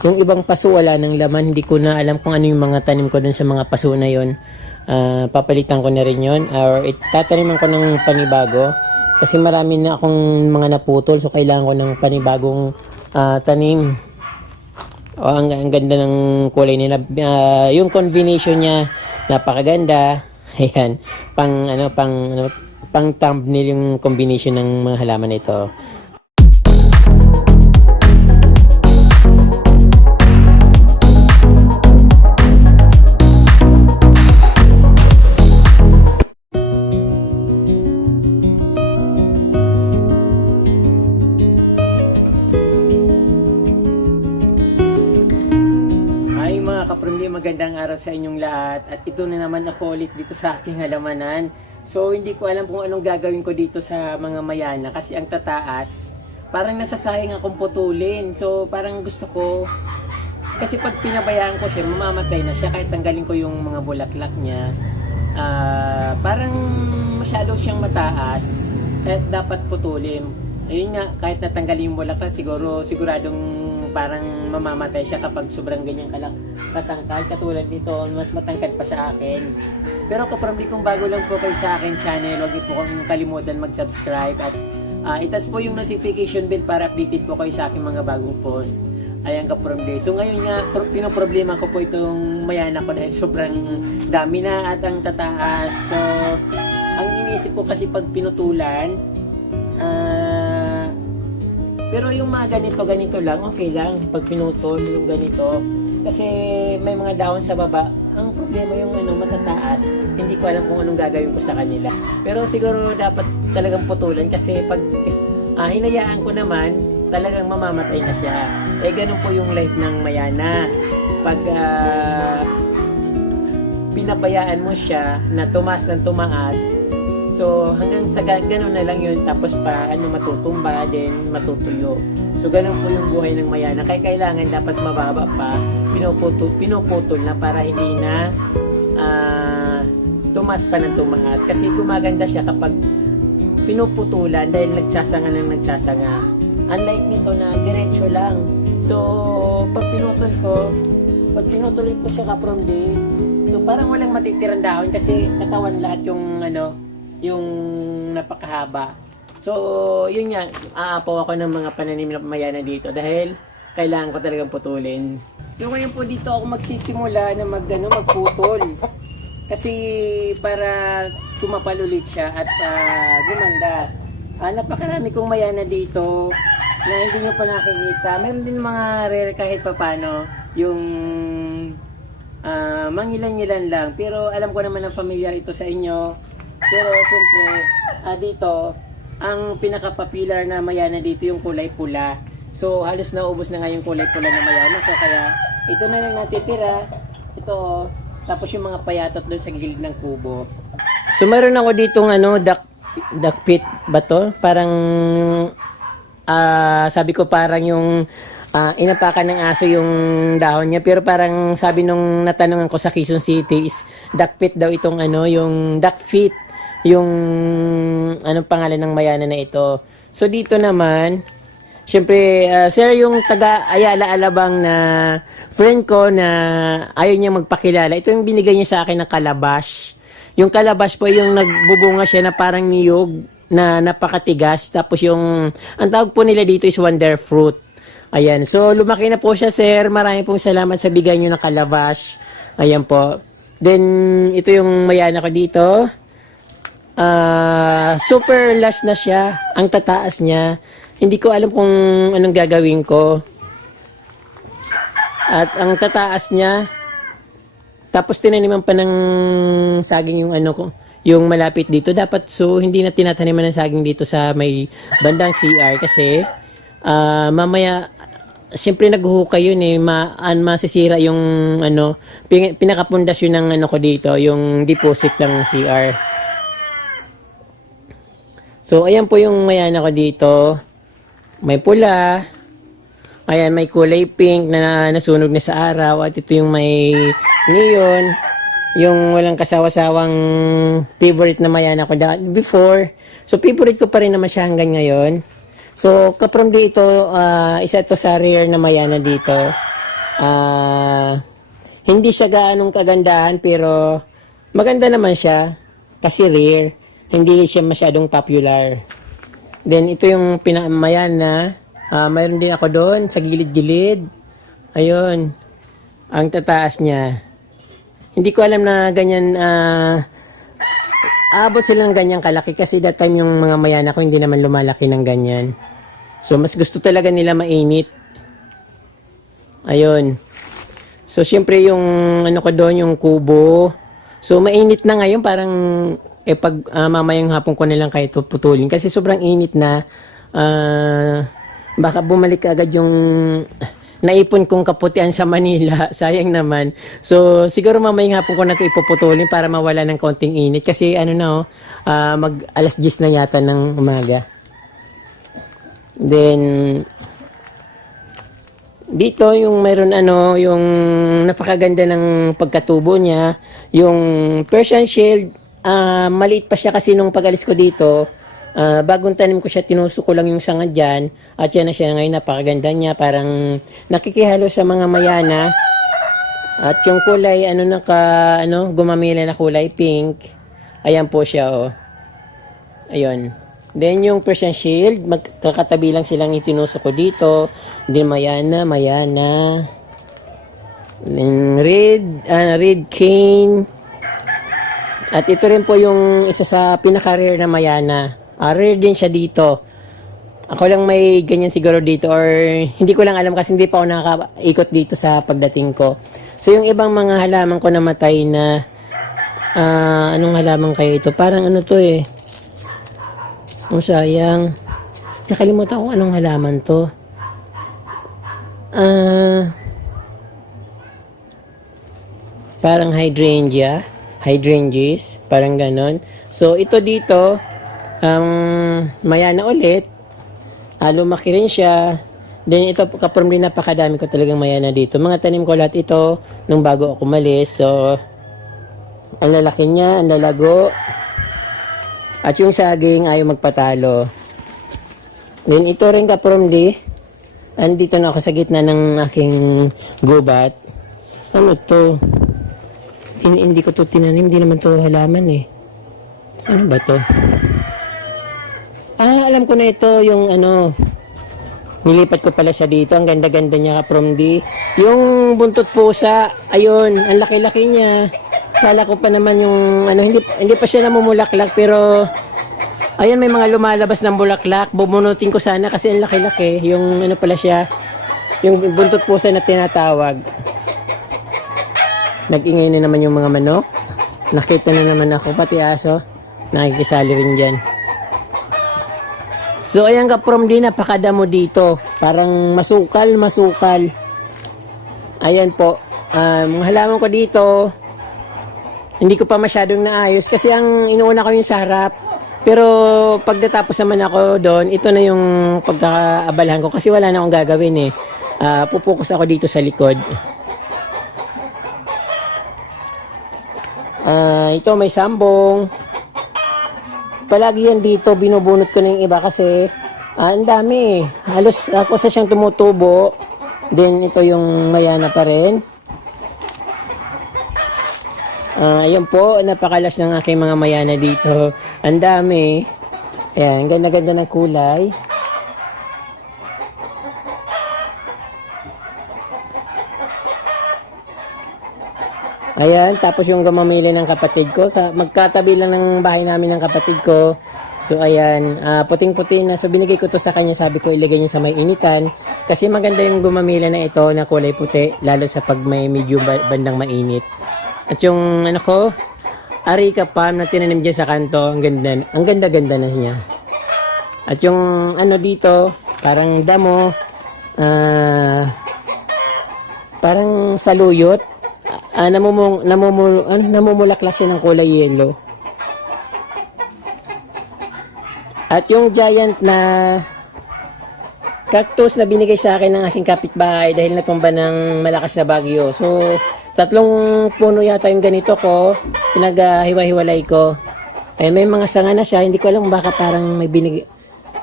Yung ibang paso wala ng laman, hindi ko na alam kung ano yung mga tanim ko dun sa mga paso na yon. Papalitan ko na rin yon or tataniman ko ng panibago kasi marami na akong mga naputol, so kailangan ko ng panibagong tanim. Ang ganda ng kulay nila. Yung combination niya napakaganda. Ayan, pang thumbnail yung combination ng mga halaman nito. Magandang araw sa inyong lahat at ito na naman ako ulit dito sa aking halamanan. So hindi ko alam kung anong gagawin ko dito sa mga mayana kasi ang tataas parang nasasayang akong putulin. So parang gusto ko kasi pag pinabayaan ko siya mamamatay na siya kahit tanggalin ko yung mga bulaklak niya. Parang masyado siyang mataas at dapat putulin. Ayun nga, kahit natanggalin yung bulaklak siguradong parang mamamatay siya kapag sobrang ganyan katangkad. Katulad nito, mas matangkad pa sa akin. Pero kapromdi kung bago lang po kayo sa akin channel, huwag niyo po kong kalimutan mag-subscribe at itas po yung notification bell para updated po kayo sa aking mga bagong post. Ayan kapromdi. So ngayon nga, pinoproblema ko po itong mayana ko dahil sobrang dami na at ang tataas. So, ang iniisip ko kasi pag pinutulan, pero yung mga ganito lang, okay lang. Pag pinutol, yung ganito. Kasi may mga dahon sa baba. Ang problema yung matataas. Hindi ko alam kung anong gagawin ko sa kanila. Pero siguro dapat talagang putulan kasi pag hinayaan ko naman, talagang mamamatay na siya. Ganun po yung life ng mayana. Pag pinabayaan mo siya na tumaas ng tumaas, so hanggang sa ganun na lang yun, tapos pa matutumba din, matutuyo. So ganun po yung buhay ng mayana. Kaya kailangan dapat mababa pa, pinuputol na para hindi na tumaas pa ng tumaas. Kasi gumaganda siya kapag pinuputulan dahil nagsasanga ng nagsasanga. Unlike nito na diretso lang. So pag pinutol ko siya kapromdi, so parang walang matitirang dahon kasi katawan lahat yung napakahaba. So, yun nga, aapaw ako ng mga pananim na mayana dito dahil kailangan ko talagang putulin. So, ngayon po dito ako magsisimula na magputol. Kasi para tumapal ulit siya at gumanda. Napakarami kong mayana dito na hindi nyo pa nakikita. Meron din mga rare kahit papano yung mangilan-ngilan lang. Pero alam ko naman na familiar ito sa inyo. Pero siyempre, dito, ang pinaka-popular na mayana dito yung kulay pula. So, halos naubos na nga yung kulay pula na mayana ko. Kaya, ito na lang natitira. Ito, tapos yung mga payatot doon sa gilid ng kubo. So, meron ako ditong duck pit ba to? Parang, sabi ko parang yung inapakan ng aso yung dahon niya, pero parang sabi nung natanungan ko sa Quezon City is duck pit daw itong yung duck feet, yung anong pangalan ng mayana na ito. So dito naman, syempre sir, yung taga Ayala Alabang na friend ko na ayaw niya magpakilala, ito yung binigay niya sa akin na calabash. Yung calabash po yung nagbubunga siya na parang niyog na napakatigas, tapos yung ang tawag po nila dito is wonder fruit. Ayan, so lumaki na po siya sir, marami pong salamat sa bigay nyo ng calabash. Ayan po. Then ito yung mayana ko dito. Super lush na siya, ang tataas niya. Hindi ko alam kung anong gagawin ko. At ang tataas niya, tapos tinaniman pa ng saging yung malapit dito. Dapat so hindi na tinataniman ng saging dito sa may bandang CR kasi mamaya siyempre naghuhukay yun masisira yung pinakapundasyon ng ko dito, yung deposit ng CR. So ayan po yung mayana ko dito. May pula. Ayan, may kulay pink na nasunog na sa araw. At ito yung may neon. Yung walang kasawa-sawang favorite na mayana ko before. So favorite ko pa rin naman siya hanggang ngayon. So kaprom dito, isa ito sa rare na mayana dito. Hindi siya gaanong kagandahan pero maganda naman siya kasi rare. Hindi siya masyadong popular. Then ito yung pinamayan na mayroon din ako doon sa gilid-gilid. Ayun. Ang tataas niya. Hindi ko alam na ganyan abot sila ng ganyang kalaki kasi that time yung mga mayana ko hindi naman lumalaki ng ganyan. So mas gusto talaga nila mainit. Ayun. So syempre yung ano ko doon yung kubo. So mainit na ngayon parang pag mamayang hapon ko na lang kayo ito putulin kasi sobrang init na baka bumalik agad yung naipon kong kaputian sa Manila. Sayang naman. So, siguro mamayang hapon ko na ito ipuputulin para mawala ng konting init. Kasi ano na mag alas 10 na yata ng umaga. Then, dito yung mayroon yung napakaganda ng pagkatubo niya. Yung Persian Shield, maliit pa siya kasi nung pag-alis ko dito. Bagong tanim ko siya, tinusok ko lang yung sanga dyan at yan na siya ngayon, napakaganda niya, parang nakikihalo sa mga mayana at yung kulay gumamila na kulay pink, ayan po siya ayun. Then yung Persian Shield, magkakatabi lang silang itinusok ko dito. Then mayana then red cane at ito rin po yung isa sa pinaka-rare na mayana. Rare din siya dito. Ako lang may ganyan siguro dito or hindi ko lang alam kasi hindi pa ako nakakaikot dito sa pagdating ko. So yung ibang mga halaman ko namatay na anong halaman kaya ito? Parang ano to ang sayang. Nakalimutan ko anong halaman to. Parang hydrangeas, parang ganon. So ito dito mayana ulit. Lumaki rin siya. Then ito kaprom din, napakadami ko talagang mayana dito. Mga tanim ko lahat ito nung bago ako umalis. So ang lalaki niya, ang lalago. At yung saging ayaw magpatalo. Then ito rin kaprom di. Andito na ako sa gitna ng aking gubat. Ano to? Hindi ko to tinanim, hindi naman to halaman Ano ba to? Alam ko na ito, yung nilipat ko pala siya dito. Ang ganda-ganda niya from di. Yung buntot pusa, ayun, ang laki-laki niya. Kala ko pa naman yung, hindi pa siya namumulaklak, pero, ayun, may mga lumalabas ng bulaklak. Bumunutin ko sana kasi ang laki-laki. Yung, pala siya, yung buntot pusa na tinatawag. Nag-ingay na naman yung mga manok. Nakita na naman ako, pati aso. Nakikisali rin dyan. So ayan kaprom din, napakadamo dito. Parang masukal. Ayan po. Mga halaman ko dito, hindi ko pa masyadong naayos kasi ang inuuna ko yung sa harap. Pero pagdatapos naman ako doon, ito na yung pagkakaabalahan ko kasi wala na akong gagawin pupokus ako dito sa likod. Ito may sambong. Palagi yan dito, binubunot ko na yung iba kasi ang dami halos ako sa siyang tumutubo. Then ito yung mayana pa rin. Ayun po, napakalas ng aking mga mayana dito. Ang dami. Ayan, ganda-ganda ng kulay. Ayan, tapos yung gamamili ng kapatid ko. Magkatabi lang ng bahay namin ng kapatid ko. So ayan, puting-puti na. So binigay ko to sa kanya, sabi ko ilagay niya sa may initan. Kasi maganda yung gumamila na ito na kulay puti, lalo sa pag may medyo bandang mainit. At yung Areca palm na tinanim dyan sa kanto, ang ganda-ganda na niya. At yung dito, parang damo, parang saluyot. Namumulaklak siya ng kulay yellow. At yung giant na cactus na binigay sa akin ng aking kapitbahay dahil natumba ng malakas na bagyo. So, 3 puno yata yung ganito ko, pinaghiwa-hiwalay ko. May mga sanga na siya, hindi ko alam baka parang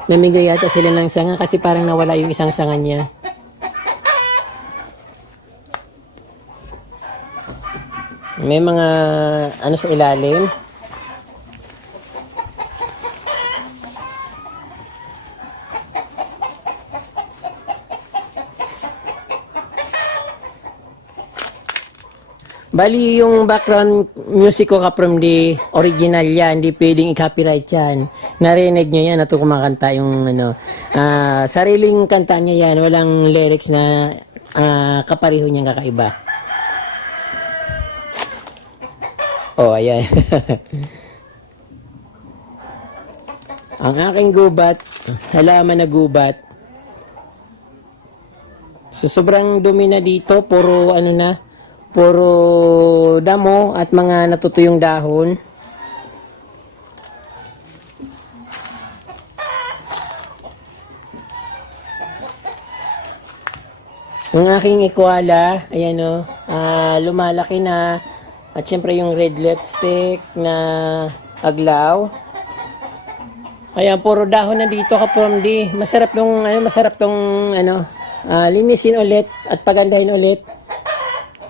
namigay yata sila ng sanga kasi parang nawala yung isang sanga niya. May mga ano sa ilalim. Bali, yung background music ko ka from the original yan, hindi pwedeng i-copyright yan. Narinig nyo yan, nato kumakanta yung ano, sariling kanta niya yan, walang lyrics na kapareho niyang kakaiba. Oh, ayan. Ang aking gubat, halaman na gubat. So, sobrang dumi na dito, puro ano na, puro damo at mga natutuyong dahon. Yung aking ikwala, ayan o, lumalaki na. At syempre yung red lipstick na aglaw. Ayan, puro dahon na dito kapamdi. Masarap yung, linisin ulit at pagandahin ulit.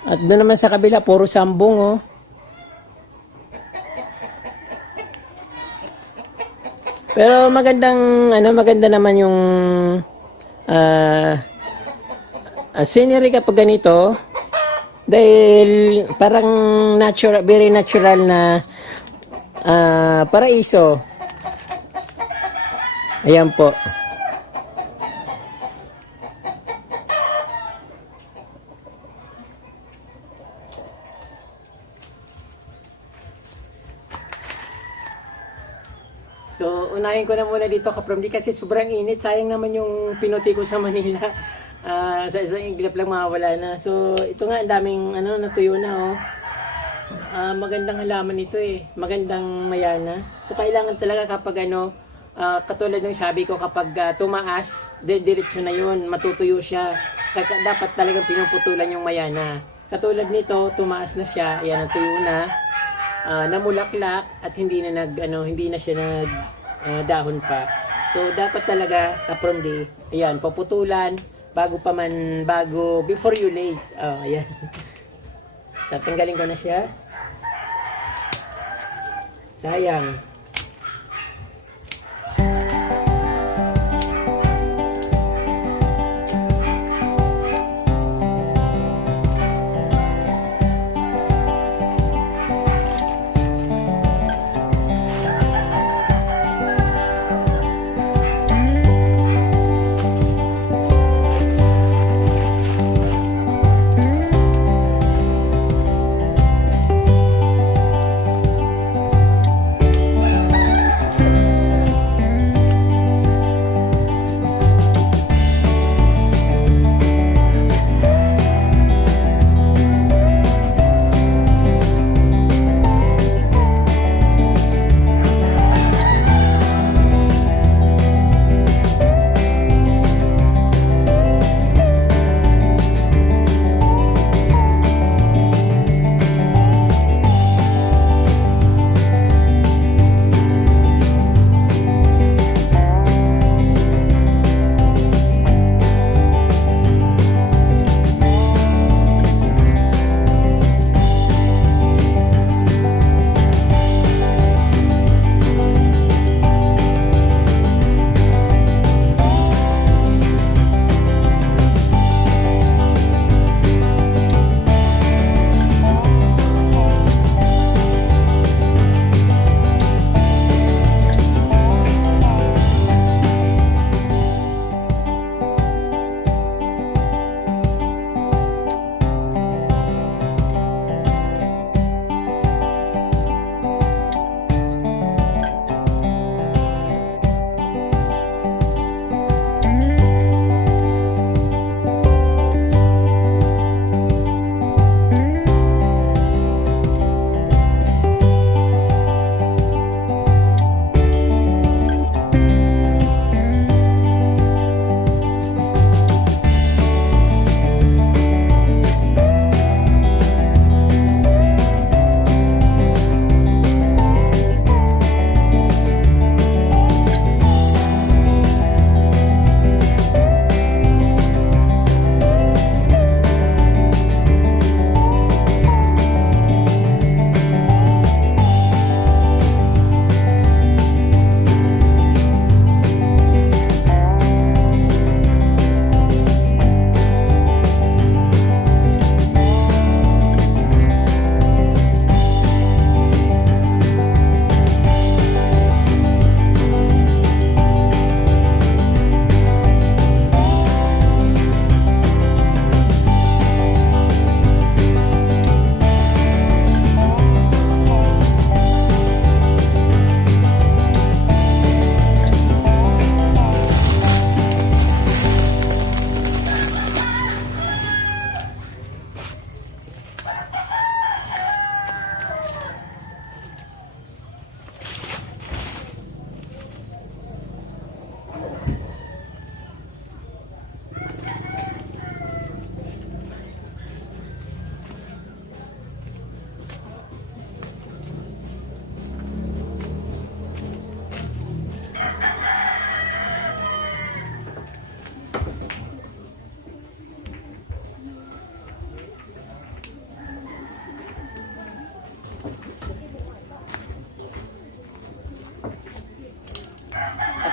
At doon naman sa kabila, puro sambong, oh. Pero maganda naman yung scenery kapag ganito. Dahil parang natural, very natural na paraiso. Ayan po. So, unahin ko na muna dito kapramdi kasi sobrang init. Sayang naman yung pinuti ko sa Manila. Sa isang iglap lang mawala na. So, ito nga, ang daming natuyo na, oh. Magandang halaman ito eh. Magandang mayana. So, kailangan talaga kapag katulad ng sabi ko, kapag tumaas, diretso na yun, matutuyo siya. Dapat talagang pinuputulan yung mayana. Katulad nito, tumaas na siya, ayan, natuyo na. Namulaklak at hindi na siya dahon pa. So dapat talaga kapramdi, ayan, paputulan before you late. Ayan. Tatanggalin ko na siya. Sayang.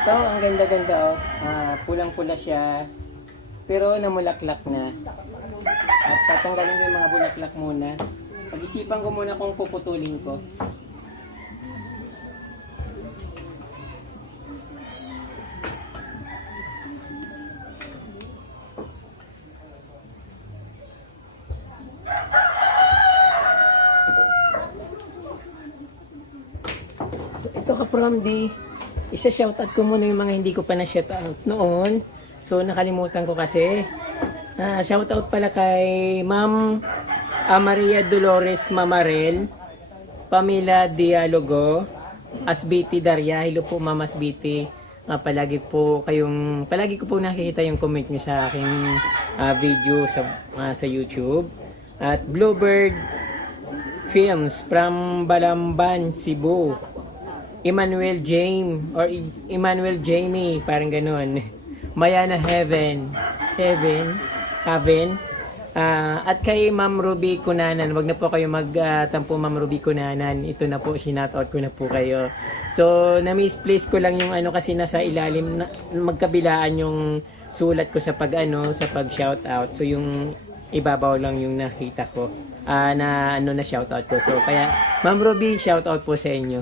Ito, ang ganda-ganda oh. Pulang-pula siya. Pero namulaklak na. At tatanggalin ko yung mga bulaklak muna. Pag-isipan ko muna kung puputulin ko. So, ito ka from the isa-shoutout ko muna yung mga hindi ko pa na-shoutout noon. So, nakalimutan ko kasi. Shoutout pala kay Ma'am Maria Dolores Mamarel, Pamela Dialogo, Asbiti Daria. Hello po Ma'am Asbiti. Palagi ko po nakikita yung comment niyo sa aking video sa YouTube. At Bluebird Films from Balamban, Cebu. Emmanuel Jamie, parang ganoon. Mayana Heaven. At kay Ma'am Ruby Kunanan, wag na po kayo magtampo Ma'am Ruby Kunanan. Ito na po, shoutout ko na po kayo. So, na-misplace ko lang yung kasi nasa ilalim, magkabilaan yung sulat ko sa pag-shoutout. So, yung ibabaw lang yung nakita ko na shoutout ko. So, kaya Ma'am Ruby, shoutout po sa inyo.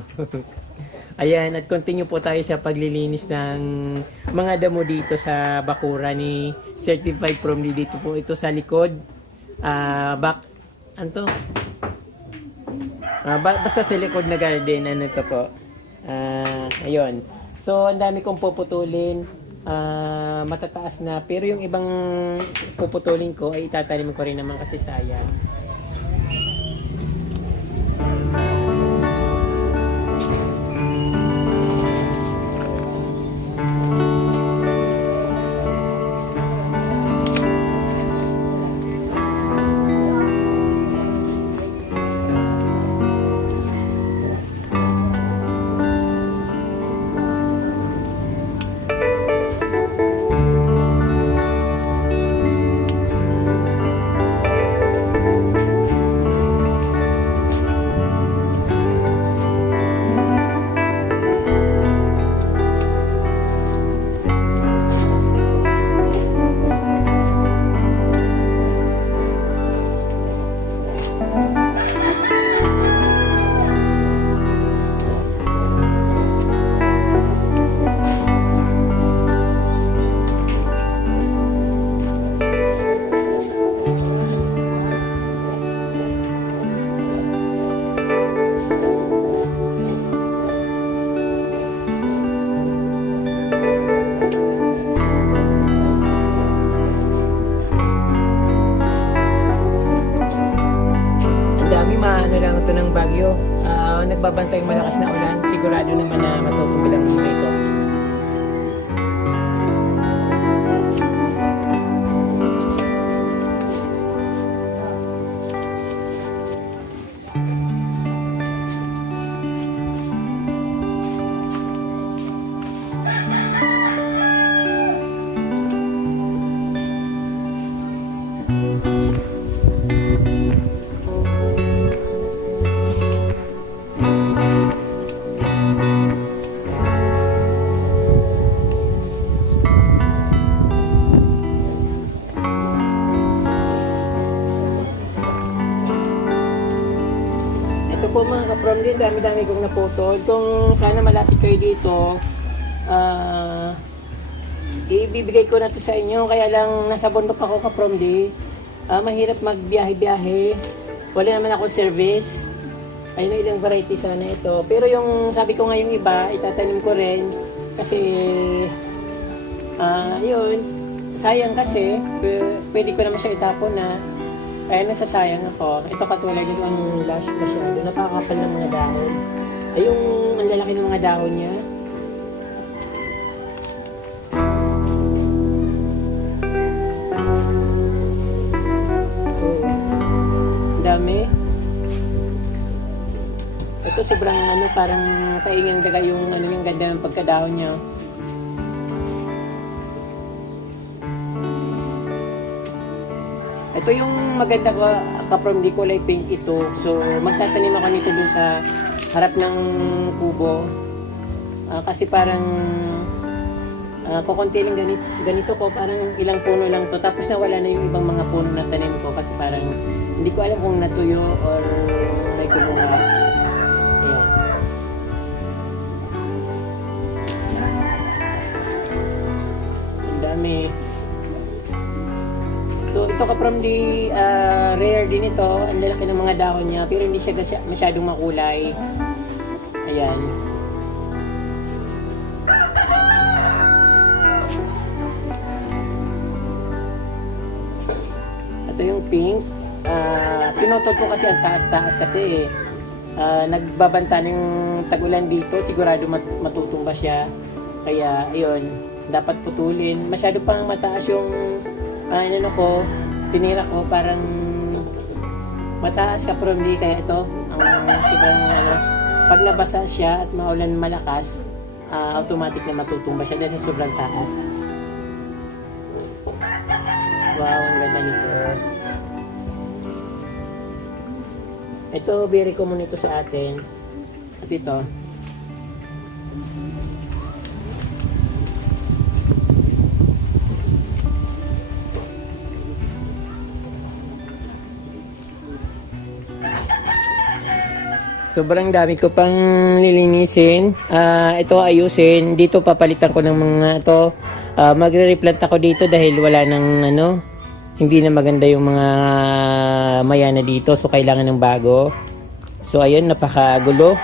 Ayan, at continue po tayo sa paglilinis ng mga damo dito sa bakura ni Certified From dito po. Ito sa likod. Basta sa likod na garden. Ito po. Ayun. So, ang dami kong puputulin. Matataas na. Pero yung ibang puputulin ko ay itatanim ko rin naman kasi sayang. Nagbabantay malakas na ulan, sigurado naman na matutupi lang mga ito. Po mga ka-from din, dami-dami kong naputol. Kung sana malapit kayo dito, ibibigay ko na to sa inyo. Kaya lang nasa bundok ako ka-from din. Mahirap magbiyahe-biyahe. Wala naman ako service. Ayun na ilang variety sana ito. Pero yung sabi ko nga yung iba, itatanim ko rin. Kasi, yun, sayang kasi, pwede ko naman siya itapon na. Kaya nasasayang ako. Ito katulad nito ang lush masyado. Napakakapal ng mga dahon. Ay yung ang lalaki ng mga dahon niya. Dami. Ito sobrang parang taingang daga yung yung ganda ng pagkadahon niya. Ito yung maganda ko ka-from di kulay pink ito. So magtatanim ako nito dun sa harap ng kubo. Kasi parang kukunti lang ganito ko, parang ilang puno lang to, tapos nawala na yung ibang mga puno na tanim ko kasi parang hindi ko alam kung natuyo or may kumuha. Ayan. Ang dami. So ito ka from the rare din ito, ang lalaki ng mga dahon niya pero hindi siya masyadong makulay. Ayan. Ito yung pink. Pinotod ko kasi ang taas-taas kasi nagbabanta ng tag-ulan dito, sigurado matutumba siya. Kaya ayun, dapat putulin. Masyado pang mataas yung ano ko, tinira ko parang mataas ka from di, kaya ito ang sobrang pag nabasa siya at maulan malakas, automatic na matutumba siya dahil sobrang taas. Wow, ang ganda nito. Ito, very common ito sa atin. At ito, sobrang dami ko pang lilinisin. Ito ayusin. Dito papalitan ko ng mga ito. Magre-replant ako dito dahil wala nang hindi na maganda yung mga mayana dito. So kailangan ng bago. So ayun, napakagulo.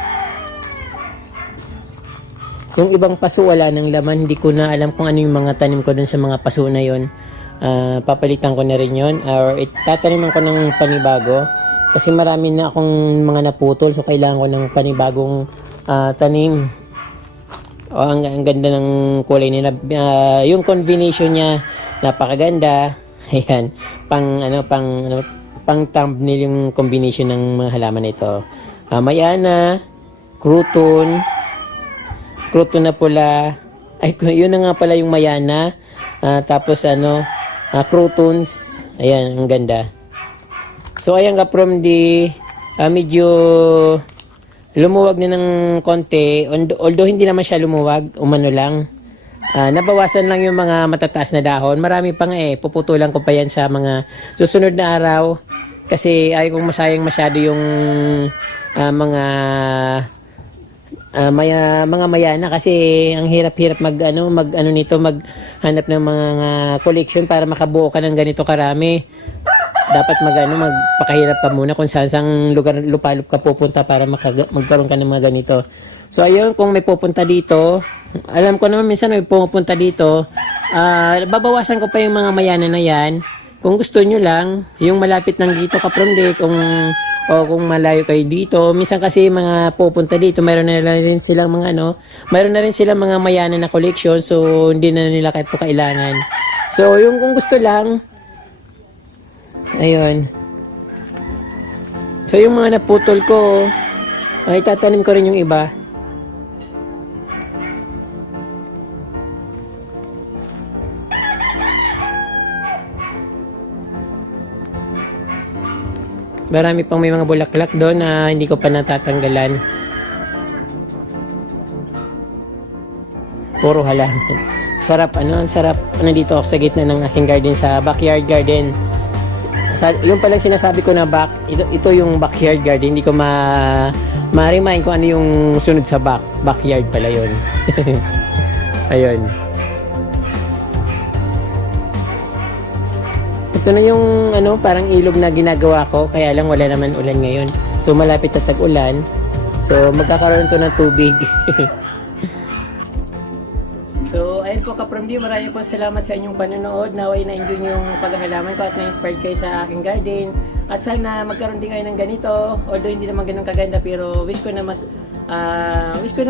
Yung ibang paso wala nang laman. Hindi ko na alam kung ano yung mga tanim ko dun sa mga paso na yun. Papalitan ko na rin yun. Or tataniman ko ng panibago. Kasi marami na akong mga naputol, so kailangan ko ng panibagong tanim. Ang ganda ng kulay nila. Yung combination niya napakaganda. Ayan, pang thumbnail yung combination ng mga halaman nito. Mayana, crouton na pula. Ay, yun na nga pala yung mayana. Tapos croutons. Ayan, ang ganda. So ayan ka from the medyo lumuwag na ng konti, although hindi naman siya lumuwag, umano lang. Nabawasan lang yung mga matataas na dahon. Marami pa nga puputulan ko pa yan sa mga susunod na araw kasi ayaw kong masayang masyado yung mga mayana kasi ang hirap-hirap maghanap ng mga collection para makabuo ka ng ganito karami. Dapat magpakahirap ka muna kung saan lugar lupalop ka pupunta para magkaroon ka ng mga ganito. So ayun, kung may pupunta dito, alam ko naman minsan may pupunta dito, babawasan ko pa yung mga mayana na yan. Kung gusto nyo lang, yung malapit ng dito ka from day, kung malayo kayo dito, minsan kasi mga pupunta dito, mayroon na rin silang mga mayana na collection, so hindi na nila ito kailangan. So yung kung gusto lang, ayun. So yung mga naputol ko, ay tatanim ko rin yung iba. Marami pang may mga bulaklak doon na hindi ko pa natatanggalan. Puro halaman. Sarap, ang sarap. Nandito ako sa gitna ng aking garden, sa backyard garden. Yung palang sinasabi ko na ito yung backyard garden. Hindi ko ma-remind kung ano yung sunod sa backyard pala yun. Ayun. Ito na yung parang ilog na ginagawa ko, kaya lang wala naman ulan ngayon. So malapit na tag-ulan. So magkakaroon to ng tubig. So ayun po ka-from-view, maraming po salamat sa inyong panonood. Naway na-enjoy yung paghahalaman ko at na-inspired kayo sa aking garden. At sana magkaroon din kayo ng ganito. Although hindi naman ganun kaganda, pero wish ko na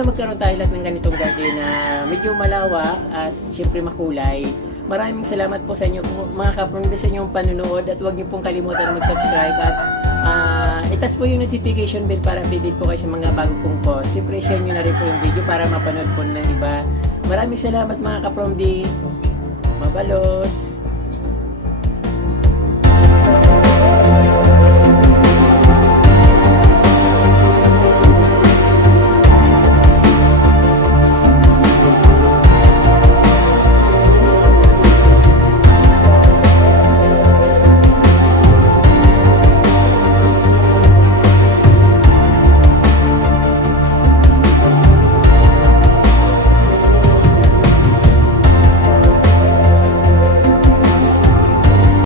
magkaroon tayo lahat ng ganitong garden na medyo malawak at syempre makulay. Maraming salamat po sa inyo mga ka-from-view sa inyong panonood at huwag niyo pong kalimutan mag-subscribe at itas po yung notification bell para update po kayo sa mga bago kong post. Siyempre share niyo na rin po yung video para mapanood po ng iba. Maraming salamat mga ka-from-view. Mabalos!